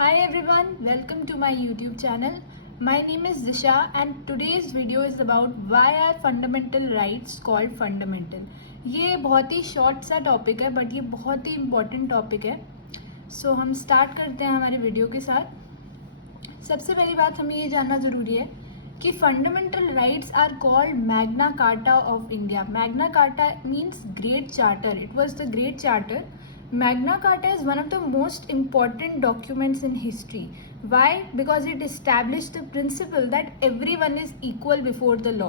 Hi everyone, welcome to my YouTube channel. My name is Disha and today's video is about why are fundamental rights called fundamental. ये बहुत ही short सा topic है but ये बहुत ही important topic है. सो हम start करते हैं हमारे वीडियो के साथ. सबसे पहली बात हमें ये जानना ज़रूरी है कि fundamental rights are called Magna Carta of India. Magna Carta means great charter. It was the great charter. Magna Carta is one of the most important documents in history. Why? Because it established the principle that everyone is equal before the law.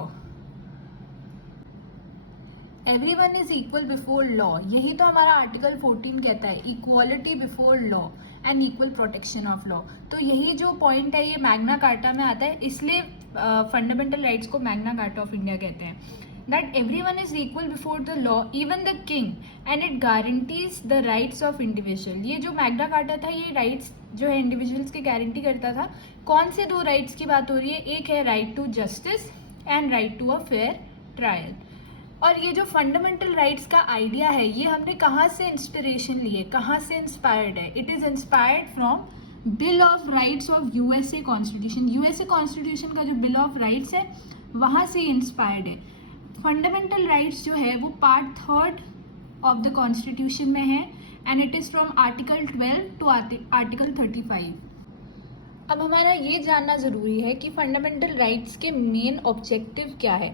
Everyone is equal before law. यही तो हमारा article 14 कहता है, equality before law and equal protection of law. तो यही जो point है ये मैग्ना कार्टा में आता है, इसलिए फंडामेंटल राइट्स को मैग्ना कार्टा ऑफ इंडिया कहते हैं. That everyone is equal before the law, even the king, and it guarantees the rights of individual. ये जो मैग्ना कार्टा था ये राइट्स जो है इंडिविजुअल्स की गारंटी करता था. कौन से दो राइट्स की बात हो रही है? एक है right to justice and right to a fair trial. और ये जो फंडामेंटल राइट्स का आइडिया है ये हमने कहाँ से इंस्पिरेशन ली है, कहाँ से इंस्पायर्ड है? It is inspired from bill of rights of USA constitution. USA constitution का जो बिल ऑफ राइट्स है वहाँ से इंस्पायर्ड है. फंडामेंटल राइट्स जो है वो पार्ट 3 ऑफ द कॉन्स्टिट्यूशन में है and it is from article 12 to article 35. अब हमारा ये जानना ज़रूरी है कि फंडामेंटल राइट्स के मेन ऑब्जेक्टिव क्या है.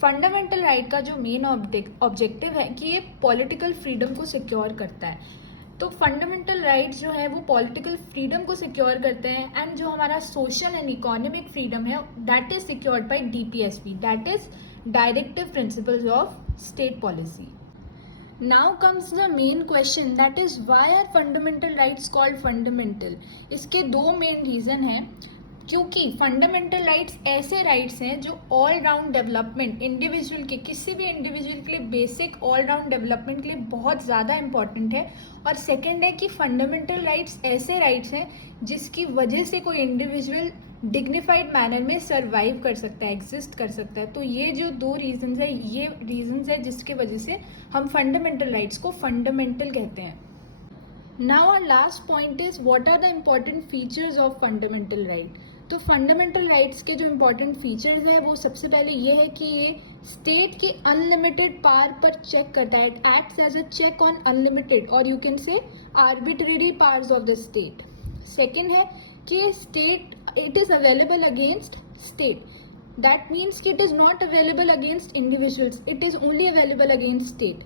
फंडामेंटल राइट का जो मेन ऑब्जेक्टिव है कि ये पॉलिटिकल फ्रीडम को सिक्योर करता है. तो फंडामेंटल राइट्स जो है वो पॉलिटिकल फ्रीडम को सिक्योर करते हैं एंड जो हमारा सोशल एंड इकोनॉमिक फ्रीडम है that is secured by DPSP, that is directive principles of state policy. Now comes the main question, that is why are fundamental rights called fundamental. इसके दो main reason हैं. क्योंकि fundamental rights ऐसे rights हैं जो all round development individual के, किसी भी इंडिविजुअल के लिए बेसिक ऑल राउंड डेवलपमेंट के लिए बहुत ज़्यादा इंपॉर्टेंट है. और सेकंड है कि फंडामेंटल राइट्स ऐसे राइट्स हैं जिसकी वजह से कोई इंडिविजुअल डिग्निफाइड मैनर में सर्वाइव कर सकता है, एग्जिस्ट कर सकता है. तो ये जो दो रीजंस है, ये रीजंस है जिसके वजह से हम फंडामेंटल राइट्स को फंडामेंटल कहते हैं. Now our last point is what are the important features of fundamental right. तो फंडामेंटल राइट्स के जो इम्पॉर्टेंट फीचर्स है वो सबसे पहले ये है कि ये स्टेट की अनलिमिटेड पावर पर चेक करता है. It acts as a check on unlimited और you can say arbitrary powers of the state. Second है कि state it is available against state. That means कि it is not available against individuals, it is only available against state.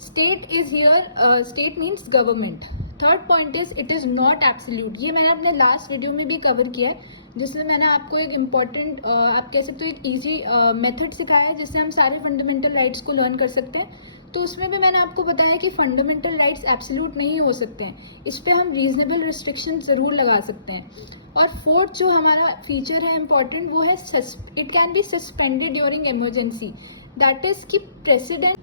State is here, state means government. Third point is it is not absolute. ये मैंने अपने last video में भी cover किया है जिसमें मैंने आपको एक इम्पॉर्टेंट आप कह सकते हो एक ईजी मेथड सिखाया है जिससे हम सारे फंडामेंटल राइट्स को लर्न कर सकते हैं. तो उसमें भी मैंने आपको बताया कि फंडामेंटल राइट्स एब्सोल्यूट नहीं हो सकते हैं, इस पर हम रीजनेबल रिस्ट्रिक्शन ज़रूर लगा सकते हैं. और फोर्थ जो हमारा फीचर है इम्पॉर्टेंट वो है it can be suspended during emergency. That is कि president.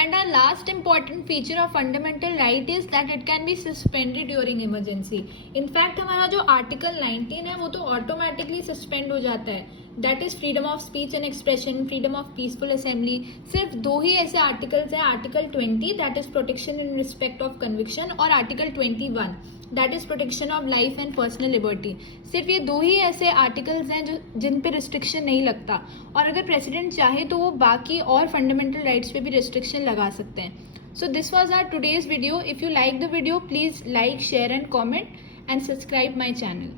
And our last important feature of fundamental right is that it can be suspended during emergency. In fact हमारा जो आर्टिकल 19 है वो तो ऑटोमेटिकली सस्पेंड हो जाता है. That is freedom of speech and expression, freedom of peaceful assembly. सिर्फ दो ही ऐसे आर्टिकल्स हैं, article 20 that is protection in respect of conviction और article 21 that is protection of life and personal liberty. सिर्फ ये दो ही ऐसे आर्टिकल्स हैं जो जिन पे रिस्ट्रिक्शन नहीं लगता. और अगर प्रेसिडेंट चाहे तो वो बाकी और फंडामेंटल राइट्स पे भी रिस्ट्रिक्शन लगा सकते हैं. So this was our today's video. If you like the video please like, share and comment and subscribe my channel.